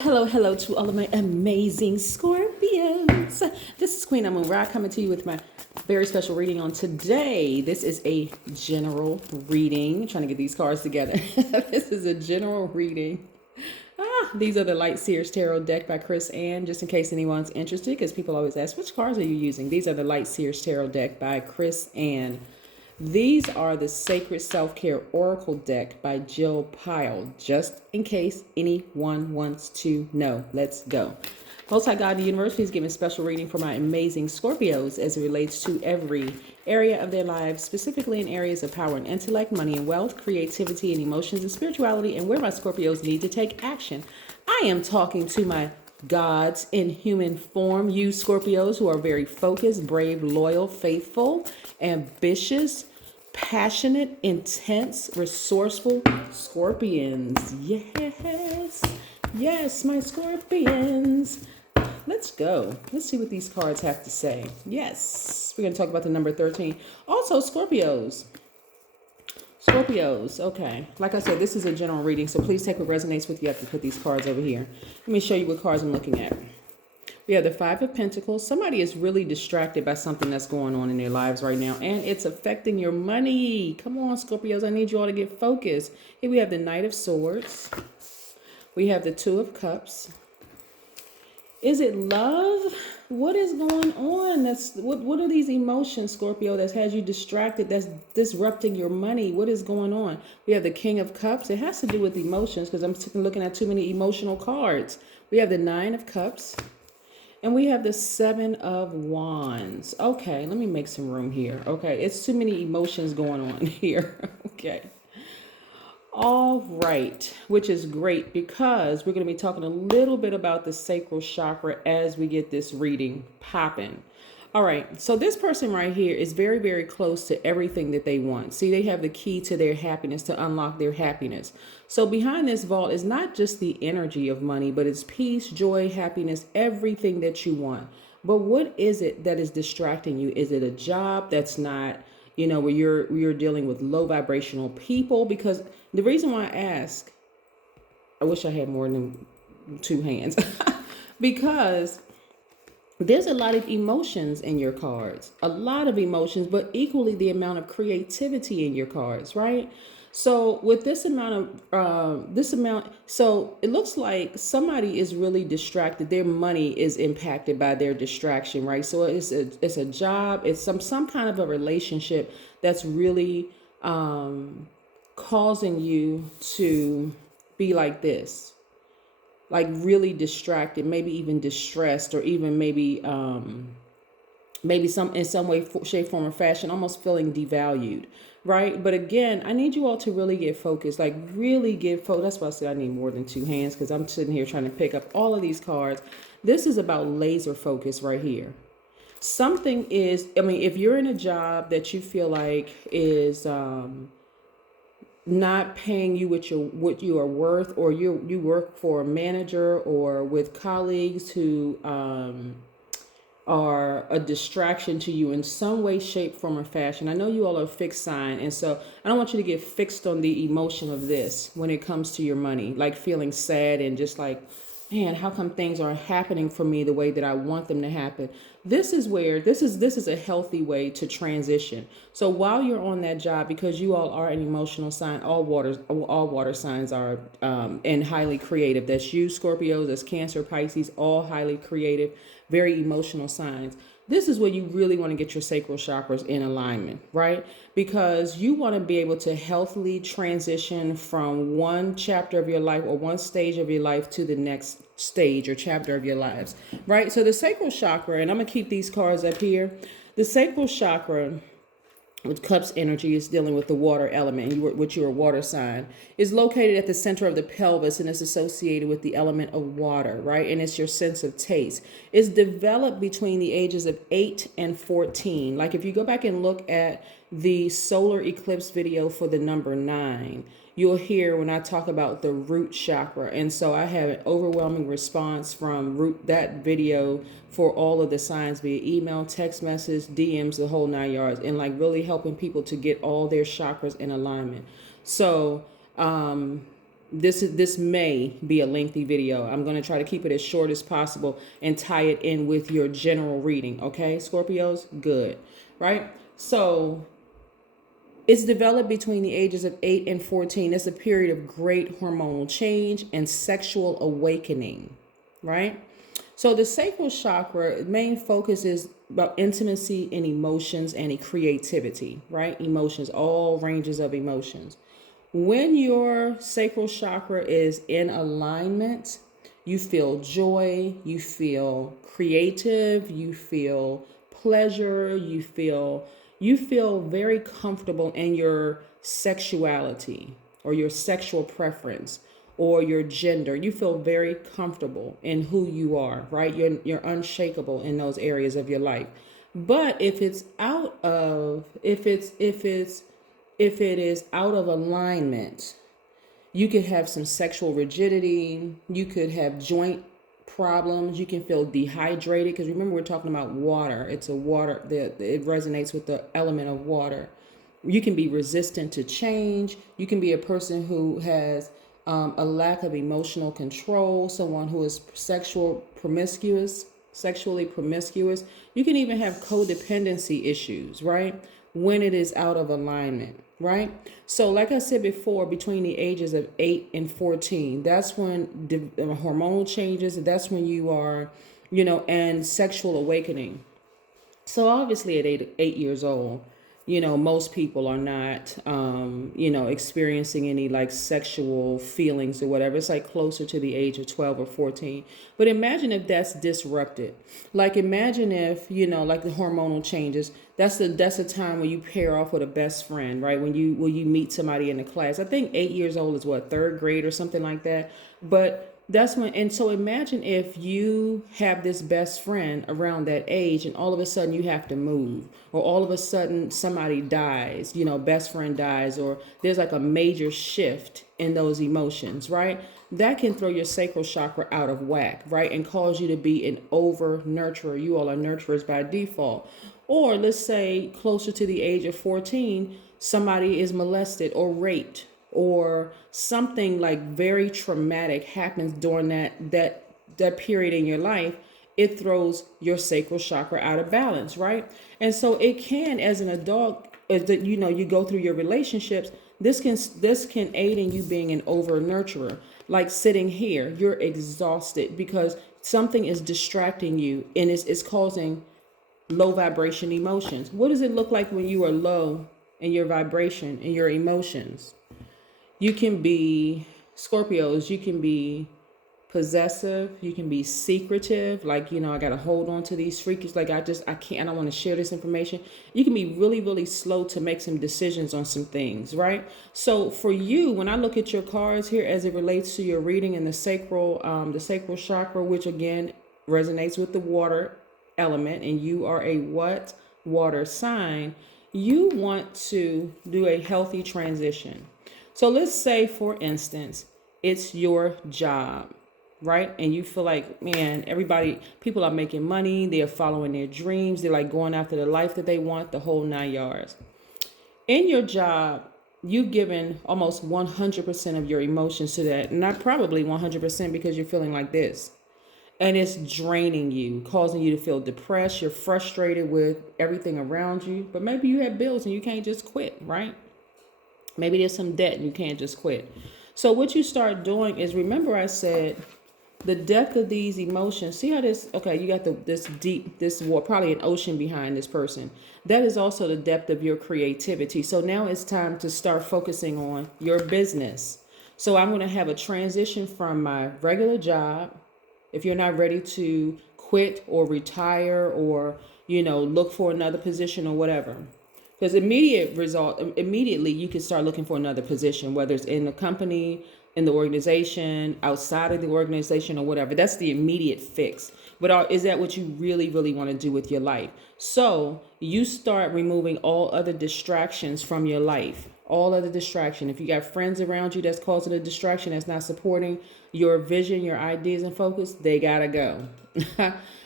Hello to all of my amazing Scorpios. This is Queen Amun Ra coming to you with my very special reading on today. This is a general reading. I'm trying to get these cards together. This is a general reading. These are the Light Seers Tarot deck by Chris Ann, just in case anyone's interested, because people always ask, which cards are you using? These are the Light Seers Tarot deck by Chris Ann. These are the Sacred Self-Care Oracle deck by Jill Pyle, just in case anyone wants to know. Let's go. Most High God in the universe, please give me a special reading for my amazing Scorpios as it relates to every area of their lives, specifically in areas of power and intellect, money and wealth, creativity and emotions and spirituality, and where my Scorpios need to take action. I am talking to my gods in human form, you Scorpios who are very focused, brave, loyal, faithful, ambitious, passionate, intense, resourceful Scorpions. Yes, my Scorpions. Let's go. Let's see what these cards have to say. Yes, we're going to talk about the number 13. Also, Scorpios, okay. Like I said, this is a general reading, so please take what resonates with you. I have to put these cards over here. Let me show you what cards I'm looking at. We have the Five of Pentacles. Somebody is really distracted by something that's going on in their lives right now, and it's affecting your money. Come on, Scorpios. I need you all to get focused. Here we have the Knight of Swords. We have the Two of Cups. Is it love? What is going on? What are these emotions, Scorpio, that has you distracted, that's disrupting your money? What is going on? We have the King of Cups. It has to do with emotions because I'm looking at too many emotional cards. We have the Nine of Cups. And we have the Seven of Wands. Okay, let me make some room here. Okay, it's too many emotions going on here. Okay. All right, which is great because we're going to be talking a little bit about the sacral chakra as we get this reading popping. All right, so this person right here is very, very close to everything that they want. See, they have the key to their happiness, to unlock their happiness. So behind this vault is not just the energy of money, but it's peace, joy, happiness, everything that you want. But what is it that is distracting you? Is it a job that's not, where you're dealing with low vibrational people? Because the reason why I ask, I wish I had more than two hands, because there's a lot of emotions in your cards, a lot of emotions, but equally the amount of creativity in your cards, right? So with this amount, so it looks like somebody is really distracted. Their money is impacted by their distraction, right? So it's a job, it's some kind of a relationship that's really causing you to be like this, like really distracted, maybe even distressed, or even maybe in some way, shape, form, or fashion, almost feeling devalued, right? But again, I need you all to really get focused, like really get focused. That's why I said I need more than two hands, because I'm sitting here trying to pick up all of these cards. This is about laser focus right here. Something is, if you're in a job that you feel like is not paying you what you are worth, or you work for a manager or with colleagues who are a distraction to you in some way, shape, form, or fashion. I know you all are fixed sign, and so I don't want you to get fixed on the emotion of this when it comes to your money, like feeling sad and just like, man, how come things aren't happening for me the way that I want them to happen? This is where this is a healthy way to transition. So while you're on that job, because you all are an emotional sign, all water signs are and highly creative. That's you, Scorpios, that's Cancer, Pisces, all highly creative, very emotional signs. This is where you really want to get your sacral chakras in alignment, right? Because you want to be able to healthily transition from one chapter of your life or one stage of your life to the next stage or chapter of your lives, right? So the sacral chakra, and I'm going to keep these cards up here. The sacral chakra, with cups energy, is dealing with the water element, which you're a water sign, is located at the center of the pelvis and is associated with the element of water, right? And it's your sense of taste. It's developed between the ages of 8 and 14. Like if you go back and look at the solar eclipse video for the number 9, you'll hear when I talk about the root chakra. And so I have an overwhelming response from that video for all of the signs via email, text message, DMs, the whole 9 yards, and like really helping people to get all their chakras in alignment. So this may be a lengthy video. I'm going to try to keep it as short as possible and tie it in with your general reading. Okay, Scorpios? Good. Right? So it's developed between the ages of 8 and 14. It's a period of great hormonal change and sexual awakening. Right? So the sacral chakra, main focus is about intimacy and emotions and creativity. Right? Emotions, all ranges of emotions. When your sacral chakra is in alignment, you feel joy, you feel creative, you feel pleasure, you feel very comfortable in your sexuality or your sexual preference or your gender. You feel very comfortable in who you are, right? You're unshakable in those areas of your life. But if it is out of alignment, you could have some sexual rigidity. You could have joint problems. You can feel dehydrated, because remember, we're talking about water. It's a water that it resonates with the element of water. You can be resistant to change. You can be a person who has a lack of emotional control, someone who is sexually promiscuous. You can even have codependency issues, right? When it is out of alignment, right? So like I said before, between the ages of 8 and 14, that's when hormonal changes, that's when you are, and sexual awakening. So obviously at 8 years old, most people are not, experiencing any like sexual feelings or whatever. It's like closer to the age of 12 or 14. But imagine if that's disrupted. Like imagine if, like the hormonal changes, that's the time when you pair off with a best friend, right? When you meet somebody in the class. I think 8 years old is what, third grade or something like that. But that's when, and so imagine if you have this best friend around that age and all of a sudden you have to move, or all of a sudden somebody dies, best friend dies, or there's like a major shift in those emotions, right? That can throw your sacral chakra out of whack, right? And cause you to be an over nurturer. You all are nurturers by default. Or let's say closer to the age of 14, somebody is molested or raped, or something like very traumatic happens during that period in your life. It throws your sacral chakra out of balance, right? And so it can, as an adult, you go through your relationships, this can aid in you being an over nurturer. Like sitting here, you're exhausted because something is distracting you and it's causing low vibration emotions. What does it look like when you are low in your vibration and your emotions? You can be, Scorpios, you can be possessive, you can be secretive, like, I got to hold on to these freakies, like I don't want to share this information. You can be really, really slow to make some decisions on some things, right? So for you, when I look at your cards here as it relates to your reading in the sacral chakra, which again resonates with the water element, and you are a what? Water sign. You want to do a healthy transition. So let's say, for instance, it's your job, right? And you feel like, man, people are making money. They're following their dreams. They're like going after the life that they want, the whole 9 yards. In your job, you've given almost 100% of your emotions to that. Not probably 100% because you're feeling like this. And it's draining you, causing you to feel depressed. You're frustrated with everything around you. But maybe you have bills and you can't just quit, right? Maybe there's some debt and you can't just quit. So what you start doing is, remember I said the depth of these emotions. See how you got this war, probably an ocean behind this person. That is also the depth of your creativity. So now it's time to start focusing on your business. So I'm going to have a transition from my regular job. If you're not ready to quit or retire or, look for another position or whatever. Because immediately you can start looking for another position, whether it's in the company, in the organization, outside of the organization or whatever. That's the immediate fix. But is that what you really, really want to do with your life? So you start removing all other distractions from your life. All other distraction. If you got friends around you that's causing a distraction, that's not supporting your vision, your ideas and focus, they gotta go.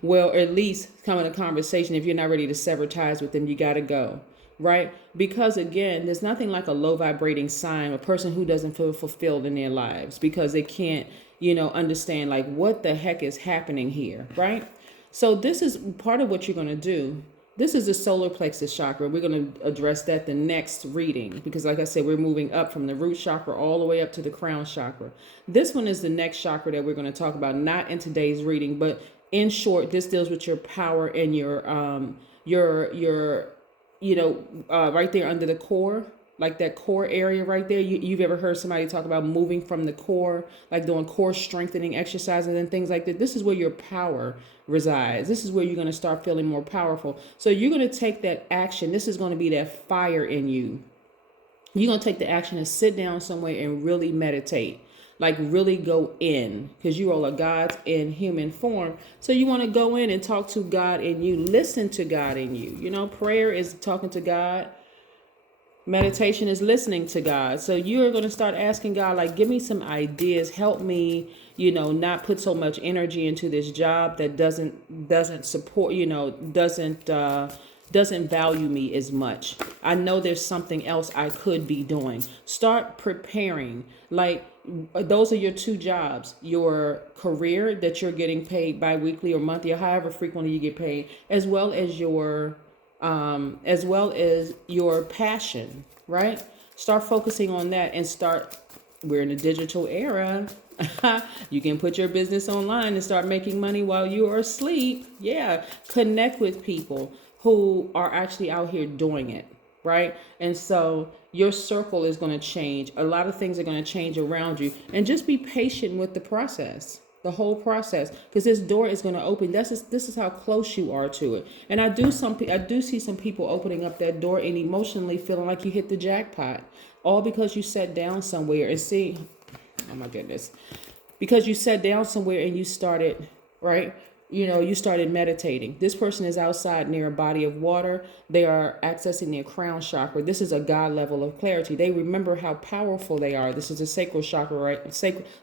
Well, at least come in a conversation. If you're not ready to sever ties with them, you gotta go. right? Because again, there's nothing like a low vibrating sign, a person who doesn't feel fulfilled in their lives because they can't, understand like what the heck is happening here, right? So this is part of what you're going to do. This is the solar plexus chakra. We're going to address that the next reading because like I said, we're moving up from the root chakra all the way up to the crown chakra. This one is the next chakra that we're going to talk about, not in today's reading, but in short, this deals with your power and your right there under the core, like that core area right there. You've ever heard somebody talk about moving from the core, like doing core strengthening exercises and things like that? This is where your power resides. This is where you're going to start feeling more powerful. So you're going to take that action. This is going to be that fire in you. You're going to take the action and sit down somewhere and really meditate. Like really go in, because you all are gods in human form. So you want to go in and talk to God in you, listen to God in you. Prayer is talking to God. Meditation is listening to God. So you're going to start asking God, like, give me some ideas, help me, not put so much energy into this job that doesn't support, doesn't value me as much. I know there's something else I could be doing. Start preparing. Like, those are your two jobs, your career that you're getting paid bi-weekly or monthly or however frequently you get paid, as well as your passion, right? Start focusing on that and we're in a digital era. You can put your business online and start making money while you are asleep. Yeah. Connect with people who are actually out here doing it, right? And so your circle is going to change. A lot of things are going to change around you, and just be patient with the process, the whole process, because this door is going to open. This is how close you are to it. And I do see some people opening up that door and emotionally feeling like you hit the jackpot, all because you sat down somewhere and oh my goodness, because you sat down somewhere and you started, right? You started meditating. This person is outside near a body of water. They are accessing their crown chakra. This is a God level of clarity. They remember how powerful they are. This is a sacral chakra, right?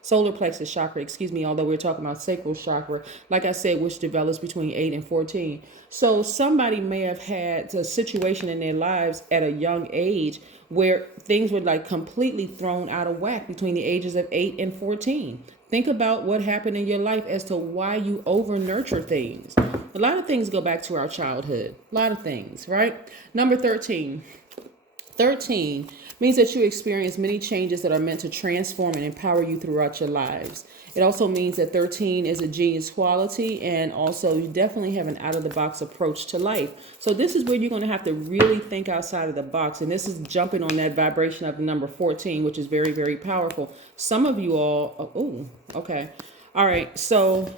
Solar plexus chakra, although we're talking about sacral chakra, like I said, which develops between 8 and 14. So somebody may have had a situation in their lives at a young age where things were like completely thrown out of whack between the ages of 8 and 14. Think about what happened in your life as to why you over nurture things. A lot of things go back to our childhood. A lot of things, right? Number 13. 13 means that you experience many changes that are meant to transform and empower you throughout your lives. It also means that 13 is a genius quality, and also you definitely have an out-of-the-box approach to life. So this is where you're going to have to really think outside of the box, and this is jumping on that vibration of the number 14, which is very, very powerful. Some of you all, okay. All right, so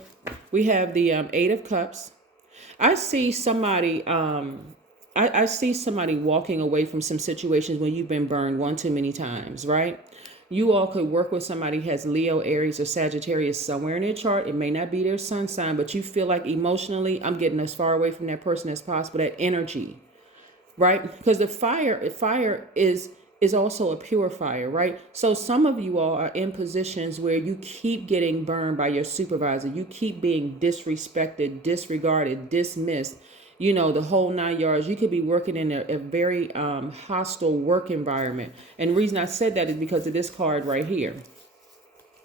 we have the 8 of Cups. I see somebody... I see somebody walking away from some situations when you've been burned one too many times, right? You all could work with somebody who has Leo, Aries, or Sagittarius somewhere in their chart. It may not be their sun sign, but you feel like emotionally, I'm getting as far away from that person as possible, that energy, right? Because the fire is also a purifier, right? So some of you all are in positions where you keep getting burned by your supervisor. You keep being disrespected, disregarded, dismissed. The whole 9 yards. You could be working in a very hostile work environment. And the reason I said that is because of this card right here,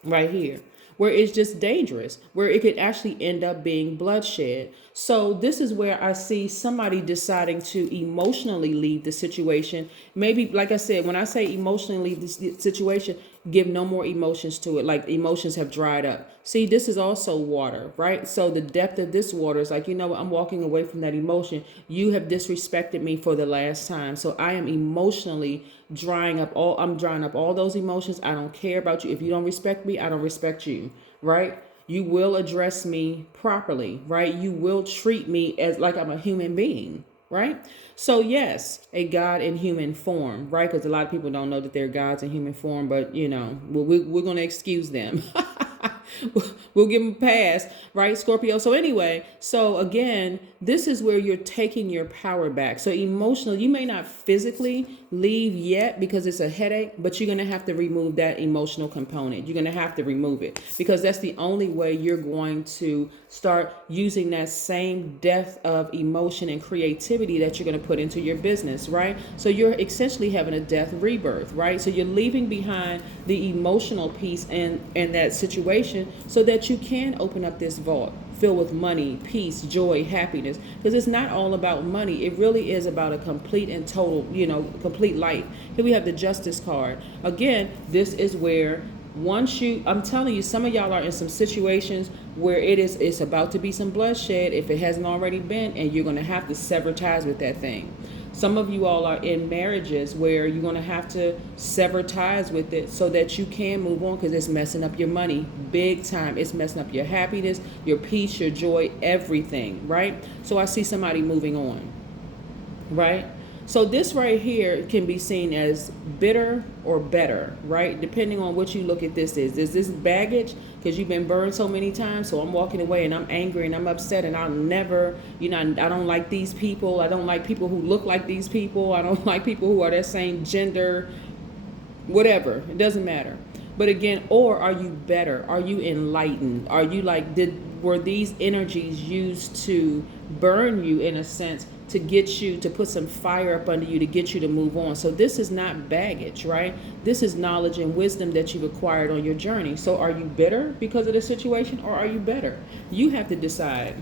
where it's just dangerous, where it could actually end up being bloodshed. So this is where I see somebody deciding to emotionally leave the situation. Maybe, like I said, when I say emotionally leave the situation, give no more emotions to it. Like emotions have dried up. See, this is also water, right? So the depth of this water is like, I'm walking away from that emotion. You have disrespected me for the last time. So I am emotionally drying up all those emotions. I don't care about you. If you don't respect me, I don't respect you, right? You will address me properly, right? You will treat me as like I'm a human being, right? So yes, a God in human form, right? Because a lot of people don't know that they're gods in human form, but we're going to excuse them. We'll give them a pass, right, Scorpio? So anyway, so again, this is where you're taking your power back. So emotional, you may not physically leave yet because it's a headache, but you're going to have to remove that emotional component. You're going to have to remove it because that's the only way you're going to start using that same depth of emotion and creativity that you're going to put into your business, right? So you're essentially having a death rebirth, right? So you're leaving behind the emotional piece and that situation so that you can open up this vault filled with money, peace, joy, happiness, because it's not all about money. It really is about a complete and total, complete life. Here we have the Justice card. Again, this is where once I'm telling you, some of y'all are in some situations where it's about to be some bloodshed if it hasn't already been, and you're going to have to sever ties with that thing. Some of you all are in marriages where you're going to have to sever ties with it so that you can move on, because it's messing up your money big time. It's messing up your happiness, your peace, your joy, everything, right? So I see somebody moving on, right? So this right here can be seen as bitter or better, right? Depending on what you look at this is. Is this baggage because you've been burned so many times? So I'm walking away and I'm angry and I'm upset and I'll never, I don't like these people. I don't like people who look like these people. I don't like people who are that same gender, whatever. It doesn't matter. But again, or are you better? Are you enlightened? Are you were these energies used to burn you in a sense, to get you to put some fire up under you to get you to move on? So this is not baggage, right? This is knowledge and wisdom that you've acquired on your journey. So are you bitter because of the situation, or are you better? You have to decide.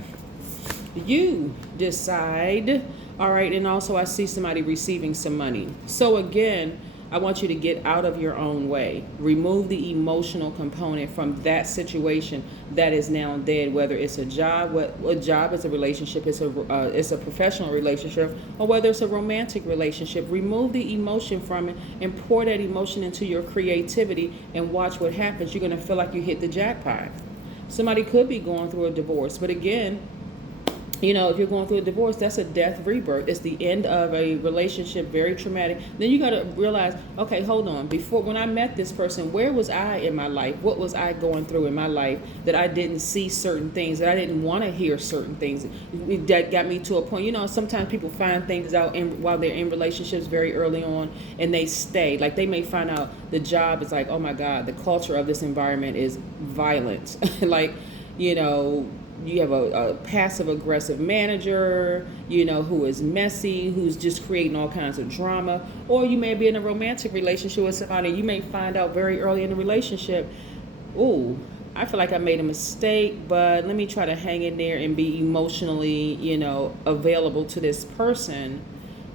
You decide. All right. And also I see somebody receiving some money. So again, I want you to get out of your own way. Remove the emotional component from that situation that is now dead, whether it's a job, a job is a relationship, it's a professional relationship, or whether it's a romantic relationship. Remove the emotion from it and pour that emotion into your creativity and watch what happens. You're going to feel like you hit the jackpot. Somebody could be going through a divorce, but again, if you're going through a divorce, that's a death rebirth. It's the end of a relationship, very traumatic. Then you got to realize, okay, hold on. When I met this person, where was I in my life? What was I going through in my life that I didn't see certain things, that I didn't want to hear certain things? That got me to a point, sometimes people find things out while they're in relationships very early on, and they stay. Like they may find out the job is like, oh my God, the culture of this environment is violent. You have a passive-aggressive manager, who is messy, who's just creating all kinds of drama. Or you may be in a romantic relationship with somebody. You may find out very early in the relationship, ooh, I feel like I made a mistake, but let me try to hang in there and be emotionally, available to this person.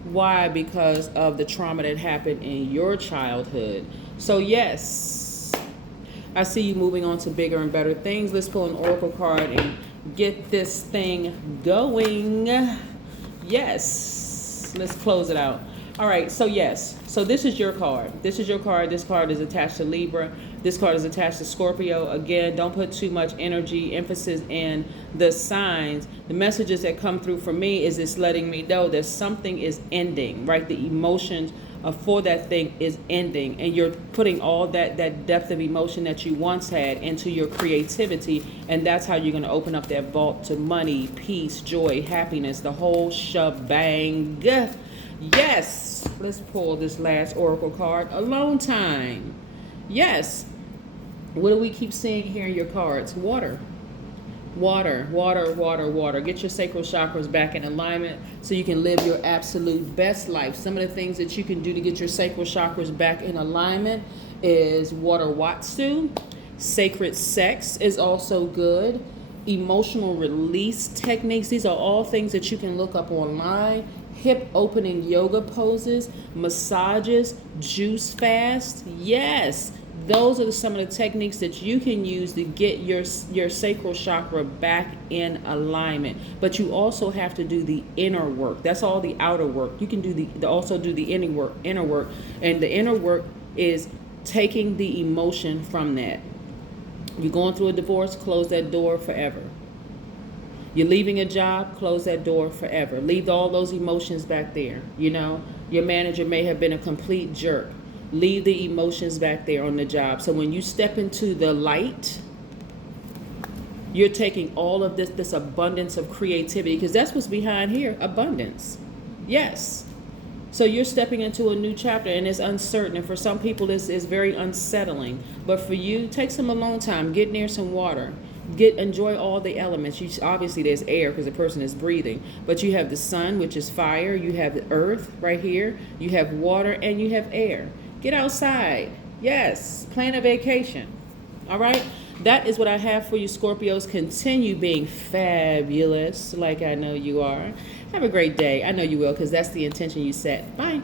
Why? Because of the trauma that happened in your childhood. So yes, I see you moving on to bigger and better things. Let's pull an oracle card and get this thing going. Yes, let's close it out. All right, so yes, so this is your card. This is your card. This card is attached to Libra. This card is attached to Scorpio. Again, don't put too much emphasis in the signs. The messages that come through for me is it's letting me know that something is ending, right? The emotions for that thing is ending, and you're putting all that depth of emotion that you once had into your creativity, and that's how you're going to open up that vault to money, peace, joy, happiness, the whole shebang. Yes, let's pull this last oracle card. Alone time. Yes. What do we keep seeing here in your cards? Water. Water, water, water, water. Get your sacral chakras back in alignment so you can live your absolute best life. Some of the things that you can do to get your sacral chakras back in alignment is water watsu. Sacred sex is also good. Emotional release techniques. These are all things that you can look up online. Hip opening yoga poses, massages, juice fast. Yes. Those are some of the techniques that you can use to get your sacral chakra back in alignment. But you also have to do the inner work. That's all the outer work. You can also do the inner work. And the inner work is taking the emotion from that. You're going through a divorce, close that door forever. You're leaving a job, close that door forever. Leave all those emotions back there. Your manager may have been a complete jerk. Leave the emotions back there on the job. So when you step into the light, You're taking all of this abundance of creativity, because that's what's behind here, abundance. Yes. So you're stepping into a new chapter, and it's uncertain. And for some people, this is very unsettling. But for you, take some alone time. Get near some water. Enjoy all the elements. Obviously, there's air because the person is breathing. But you have the sun, which is fire. You have the earth right here. You have water, and you have air. Get outside. Yes. Plan a vacation. All right? That is what I have for you, Scorpios. Continue being fabulous like I know you are. Have a great day. I know you will, because that's the intention you set. Bye.